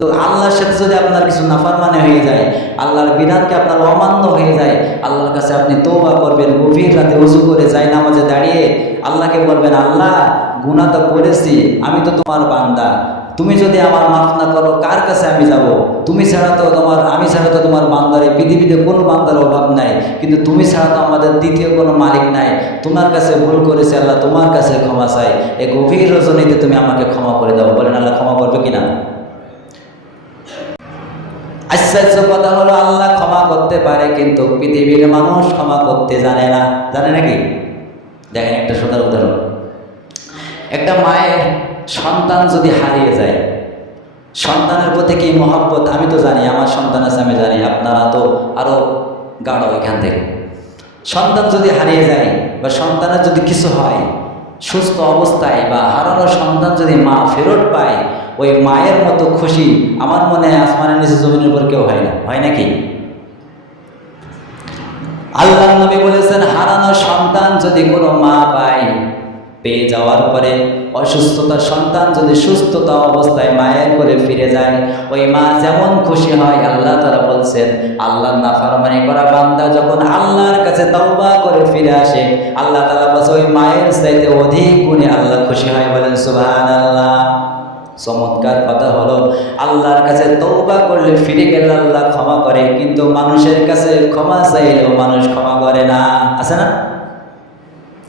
তো আল্লাহর সাথে যদি আপনার কিছু নাফারমানে হয়ে যায়, আল্লাহর বিধানকে আপনার অমান্য হয়ে যায়, আল্লাহর কাছে আপনি তৌবা করবেন, গভীর রাতে উজু করে যাই নামাজে দাঁড়িয়ে আল্লাহকে বলবেন, আল্লাহ, গুনাহ তো করেছি, আমি তো তোমার বান্দা। তুমি যদি আমার মাফ না করো, কার কাছে আমি যাব? তুমি ছাড়া তো তোমার, আমি ছাড়া তো তোমার বান্দার এই পৃথিবীতে কোনো বান্দার অভাব নাই। কিন্তু তুমি ছাড়া তো আমাদের দ্বিতীয় কোনো মালিক নাই। তোমার কাছে ভুল করেছে, আল্লাহ তোমার কাছে ক্ষমা চাই। এই গভীর রজনীতে তুমি আমাকে ক্ষমা করে দাও। বলেন, আল্লাহ ক্ষমা করবে কিনা আশ্চর্য কথা হলো, আল্লাহ ক্ষমা করতে পারে, কিন্তু পৃথিবীর মানুষ ক্ষমা করতে জানে না। জানে নাকি? দেখেন একটা সোনার উদাহরণ। একটা মায়ের সন্তান যদি হারিয়ে যায়, সন্তানের প্রতি কি মহব্বত? আমি তো জানি, আমার সন্তান আছে, আমি জানি, আপনারা তো আরও গাঢ় এখান থেকে। সন্তান যদি হারিয়ে যায় বা সন্তানের যদি কিছু হয়, সুস্থ অবস্থায় বা হারানো সন্তান যদি মা ফেরত পায় ওই মায়ের মতো খুশি আমার মনে হয় আসমানের নিচে জমিনের উপর কেউ হয় না। হয় নাকি? আল্লাহ নবী বলেছেন, হারানো সন্তান যদি কোনো মা পায় পেয়ে যাওয়ার পরে অসুস্থতার সন্তান যদি সুস্থতা অবস্থায় মায়ের করে ফিরে যায়, ওই মা যেমন খুশি হয়, আল্লাহ তারা বলছেন আল্লাহ না নাফারমানি করা বান্দা যখন আল্লাহর কাছে তওবা করে ফিরে আসে, আল্লাহ তালা বলছে, ওই মায়ের চাইতে অধিক গুণে আল্লাহ খুশি হয় বলেন সুবহান আল্লাহ চমৎকার কথা হলো, আল্লাহর কাছে তৌবা করলে ফিরে গেলে আল্লাহ ক্ষমা করে, কিন্তু মানুষের কাছে ক্ষমা চাইলেও মানুষ ক্ষমা করে না। আছে না?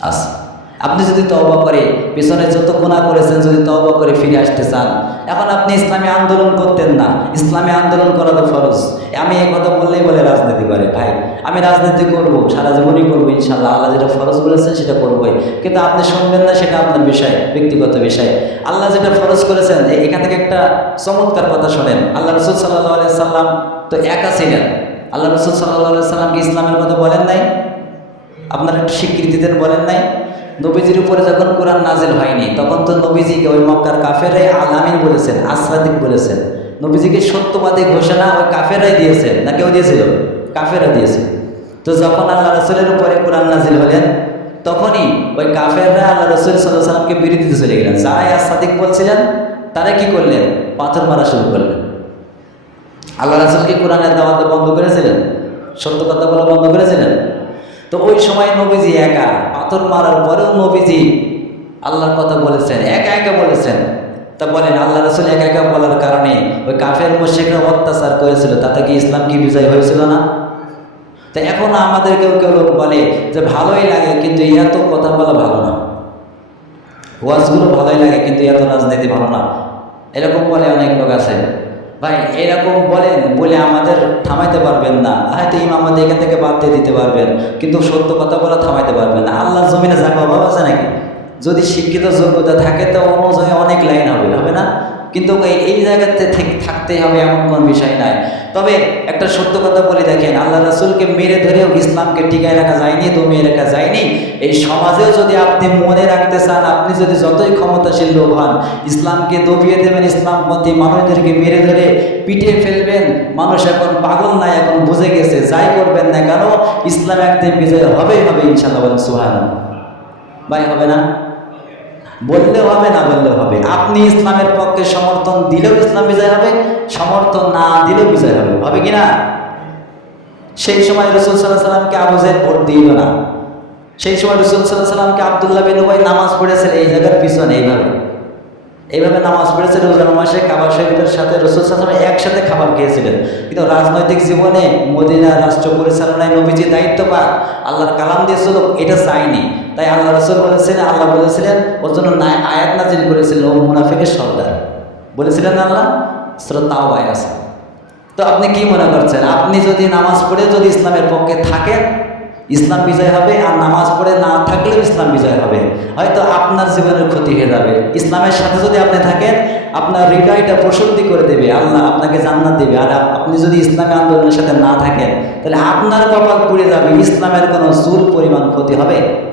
আছে। আপনি যদি তওবা করে পিছনে যত গুণা করেছেন, যদি তওবা করে ফিরে আসতে চান, এখন আপনি ইসলামী আন্দোলন করতেন না। ইসলামী আন্দোলন করা তো ফরজ। আমি এই কথা বললেই বলে রাজনীতি করে। ভাই, আমি রাজনীতি করব, সারা জীবনই করব ইনশাল্লাহ আল্লাহ যেটা ফরজ বলেছেন, সেটা করবোই। কিন্তু আপনি শুনবেন না, সেটা আপনার বিষয়, ব্যক্তিগত বিষয়। আল্লাহ যেটা ফরজ করেছেন এখান থেকে একটা চমৎকার কথা শোনেন। আল্লাহ রসুল সাল্লাহ আলাই সাল্লাম তো একা ছিলেন। আল্লাহ রসুল সাল্লাহ আলাই সাল্লাম কি ইসলামের কথা বলেন নাই? আপনারা একটু স্বীকৃতি দেন, বলেন নাই? নবীজির উপরে যখন কোরআন নাজিল হয়নি, তখন তো নবীজিকে ওই মক্কার কাফেরাই আলামিন বলেছেন আসরাদিক বলেছেন। নবীজিকে সত্যবাদী ঘোষণা ওই কাফেরাই দিয়েছেন না কেউ দিয়েছিল? কাফেরা দিয়েছে। তো যখন আল্লাহ রসুলের উপরে কোরআন নাজিল হলেন, তখনই ওই কাফেররা আল্লাহ রসুল সাল্লাহ সাল্লামকে বিরোধিতে চলে গেলেন। যারাই আসাদিক বলছিলেন তারা কি করলেন? পাথর মারা শুরু করলেন। আল্লাহ রাসুলকে কোরআনের দাওয়াতে বন্ধ করেছিলেন? সত্য কথা বলা বন্ধ করেছিলেন? তো ওই সময় নবীজি একা পাথর মারার পরেও নবীজি আল্লাহর কথা বলেছেন, একা একা বলেছেন। তা বলেন, আল্লাহ রসুল একা একা বলার কারণে ওই কাফের মুশিকরা অত্যাচার করেছিল, তাতে কি ইসলাম কি বিজয় হয়েছিল না? তো এখন আমাদের কেউ কেউ লোক বলে যে ভালোই লাগে, কিন্তু এত কথা বলা ভালো না। ওয়াজগুলো ভালোই লাগে, কিন্তু এত রাজনীতি ভালো না। এরকম বলে অনেক লোক আছে। ভাই, এরকম বলেন, বলে আমাদের থামাইতে পারবেন না। হয়তো ইমাম আমাদের এখান থেকে বাদ দিয়ে দিতে পারবেন, কিন্তু সত্য কথা বলা থামাইতে পারবেন না। আল্লাহ জমিনে যার বাবা আছে নাকি? যদি শিক্ষিত যোগ্যতা থাকে, তো অনুযায়ী অনেক লাইন হবে কিন্তু এই জায়গাতে ঠিক থাকতেই হবে এমন কোনো বিষয় নাই। তবে একটা সত্য কথা বলে দেখেন, আল্লাহ রাসুলকে মেরে ধরেও ইসলামকে টিকায় রাখা যায়নি, দমিয়ে রাখা যায়নি। এই সমাজেও যদি আপনি মনে রাখতে চান, আপনি যদি যতই ক্ষমতাশীল লোক হন, ইসলামকে দবিয়ে দেবেন, ইসলাম ইসলামপন্থী মানুষদেরকে মেরে ধরে পিটিয়ে ফেলবেন, মানুষ এখন পাগল নাই এখন বুঝে গেছে, যাই করবেন না কেন, ইসলাম একদিন বিজয় হবেই, হবে ইনশাল্লাহ সুহান ভাই, হবে না? বললেও হবে, না বললে হবে। আপনি ইসলামের পক্ষে সমর্থন দিলেও ইসলাম বিজয় হবে, সমর্থন না দিলেও বিজয় হবে। হবে কি না? সেই সময় রসুল সাল্লাহ সাল্লামকে আবুজের ভোট দিল না। সেই সময় রসুল সাল্লাহ সাল্লামকে আবদুল্লাহ বিন উবাই নামাজ পড়েছেন, এই জায়গার পিছনে এইভাবে। এইভাবে নামাজ পড়েছে রোজার মাসে কাবার শরীফের সাথে রসুল সাল্লাম একসাথে খাবার খেয়েছিলেন। কিন্তু রাজনৈতিক জীবনে মদিনা রাষ্ট্র পরিচালনায় নবীজি দায়িত্ব পান আল্লাহর কালাম দিয়েছিল, এটা চাইনি তাই আল্লাহ রসুল বলেছিলেন, আল্লাহ বলেছিলেন, ওর জন্য না- আয়াত নাজিল করেছিলেন, ও মুনাফিকের সর্দার। বলেছিলেন আল্লাহ শ্রদ্ধাও আয় আছে। তো আপনি কি মনে করছেন? আপনি যদি নামাজ পড়ে যদি ইসলামের পক্ষে থাকেন ইসলাম বিজয় হবে আর নামাজ পড়ে না থাকলেও ইসলাম বিজয় হবে। হয়তো আপনার জীবনের ক্ষতি হয়ে যাবে। ইসলামের সাথে যদি আপনি থাকেন, আপনার হৃদয়টা প্রসন্তি করে দেবে। আল্লাহ আপনাকে জান্নাত দেবে। আর আপনি যদি ইসলামী আন্দোলনের সাথে না থাকেন, তাহলে আপনার কপাল পুড়ে যাবে। ইসলামের কোনো চুল পরিমাণ ক্ষতি হবে?